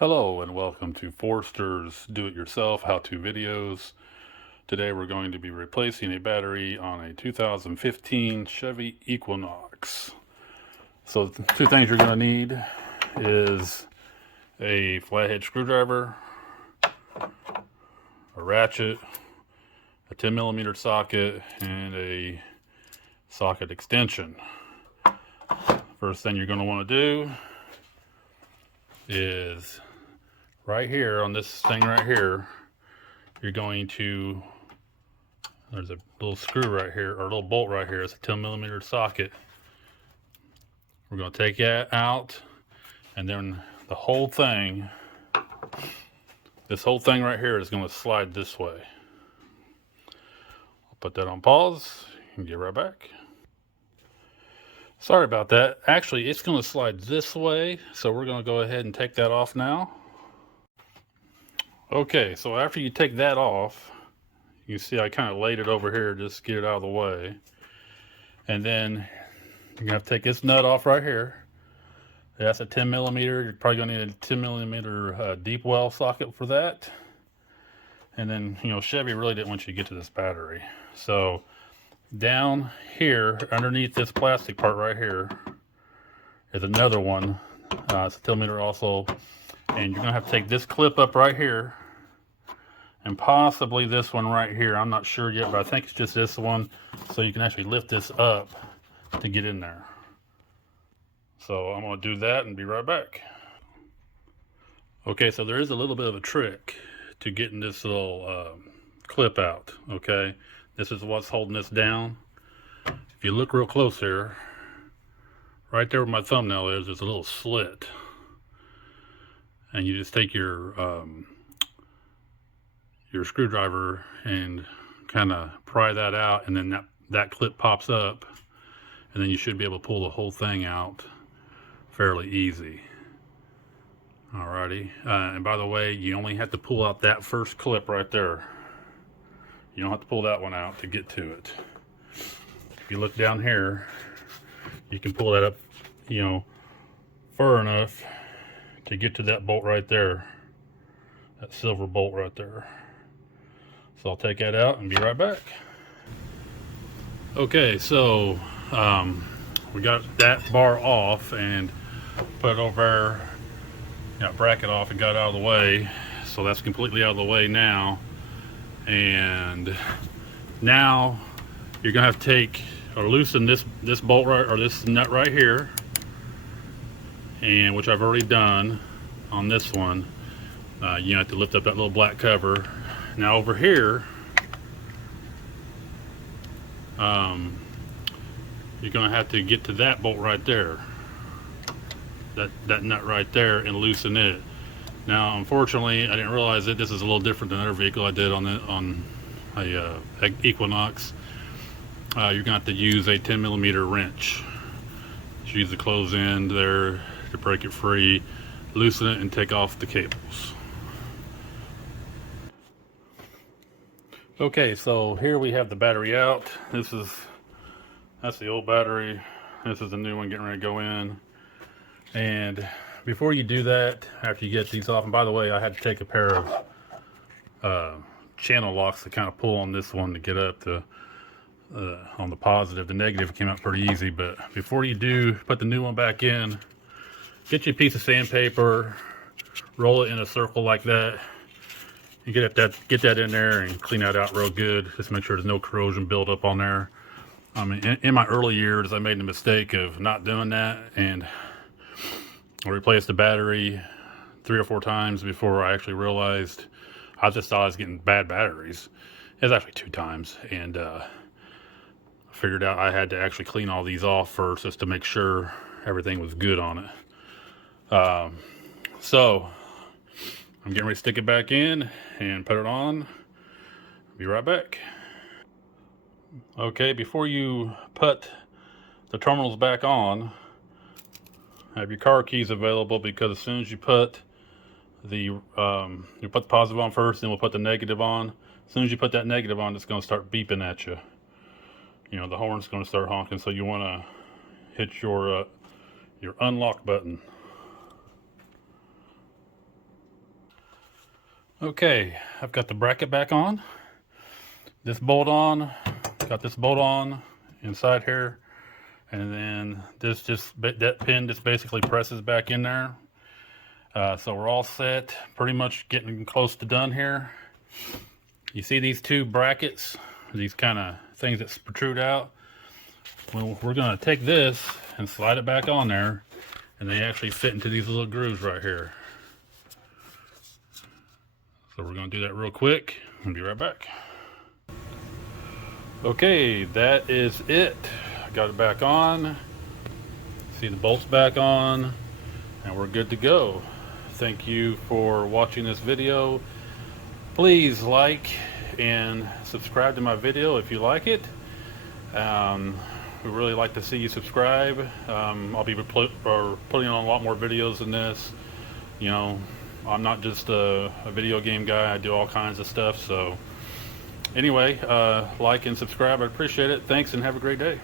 Hello and welcome to Forster's Do-It-Yourself how-to videos. Today we're going to be replacing a battery on a 2015 Chevy Equinox. So the two things you're going to need is a flathead screwdriver, a ratchet, a 10mm socket, and a socket extension. First thing you're going to want to do is right here on this thing right here, you're going to, there's a little screw right here, or a little bolt right here. It's a 10mm socket. We're going to take that out, and then the whole thing, this whole thing right here is going to slide this way. I'll put that on pause and get right back. Sorry about that. Actually, it's going to slide this way, so we're going to go ahead and take that off now. Okay, so after you take that off, you see I kind of laid it over here just to get it out of the way. And then you're going to have to take this nut off right here. That's a 10mm. You're probably going to need a 10mm deep well socket for that. And then, Chevy really didn't want you to get to this battery. So down here, underneath this plastic part right here, is another one. It's a 10mm also. And you're going to have to take this clip up right here, and possibly this one right here. I'm not sure yet, but I think it's just this one. So you can actually lift this up to get in there. So I'm going to do that and be right back. Okay, so there is a little bit of a trick to getting this little clip out, okay? This is what's holding this down. If you look real close here, right there where my thumbnail is, there's a little slit. And you just take your screwdriver and kind of pry that out, and then that clip pops up, and then you should be able to pull the whole thing out fairly easy. Alrighty, and by the way, you only have to pull out that first clip right there. You don't have to pull that one out to get to it. If you look down here, you can pull that up, far enough to get to that bolt right there, that silver bolt right there. So I'll take that out and be right back. Okay, so we got that bar off and put it over there, bracket off and got it out of the way. So that's completely out of the way now. And now you're gonna have to take or loosen this bolt right, or this nut right here, and which I've already done on this one. You have to lift up that little black cover. Now over here, you're gonna have to get to that bolt right there, that nut right there, and loosen it. Now, unfortunately, I didn't realize that this is a little different than other vehicle I did on a Equinox. You're gonna have to use a 10mm wrench. Just use the closed end there to break it free, loosen it, and take off the cables. Okay, so here we have the battery out. That's the old battery. This is the new one getting ready to go in. And before you do that, after you get these off, and by the way, I had to take a pair of channel locks to kind of pull on this one to get up to on the positive. The negative came out pretty easy, but before you do put the new one back in, get you a piece of sandpaper, roll it in a circle like that. You get that in there and clean that out real good. Just make sure there's no corrosion buildup on there. I mean, in my early years, I made the mistake of not doing that, and I replaced the battery 3 or 4 times before I actually realized. I just thought I was getting bad batteries. It was actually 2 times, and I figured out I had to actually clean all these off first just to make sure everything was good on it. So I'm getting ready to stick it back in and put it on. Be right back. Okay, before you put the terminals back on, have your car keys available, because as soon as you put you put the positive on first, then we'll put the negative on. As soon as you put that negative on, it's going to start beeping at you. The horn's going to start honking, so you want to hit your unlock button. Okay, I've got the bracket back on. This bolt on, got this bolt on inside here, and then this that pin just basically presses back in there. So we're all set, pretty much getting close to done here. You see these two brackets, these kind of things that protrude out? Well, we're going to take this and slide it back on there, and they actually fit into these little grooves right here. So we're going to do that real quick and be right back. Okay, that is it. I got it back on. See the bolts back on, and we're good to go. Thank you for watching this video. Please like and subscribe to my video if you like it. We really like to see you subscribe. I'll be putting on a lot more videos than this. You know, I'm not just a video game guy. I do all kinds of stuff. So anyway, like and subscribe. I appreciate it. Thanks and have a great day.